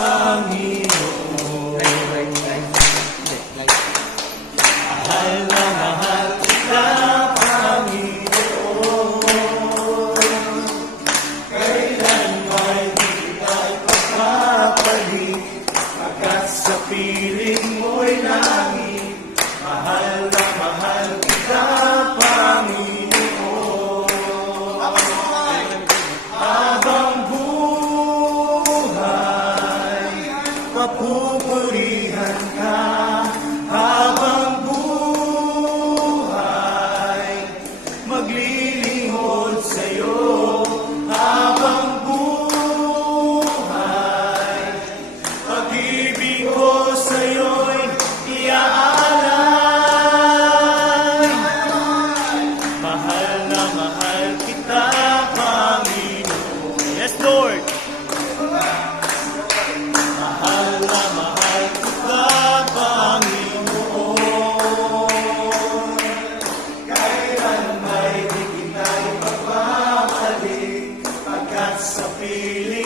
Panginoon. Mahal na mahal kita, Panginoon. Kailan ba'y di kita ipagpapalit, pagkat sa piling mo'y langit. Mahal na mahal kita, Panginoon. Habang buhay, papupurihan ka. Habang buhay, maglilingkod sa'yo. Habang buhay, pag-ibig ko sa'yo'y iaalay. Mahal na mahal kita, Panginoon. Yes, Lord. Mahal na mahal kita, Panginoon. Kailan ba'y di kita ipagpapalit, pagkat sa piling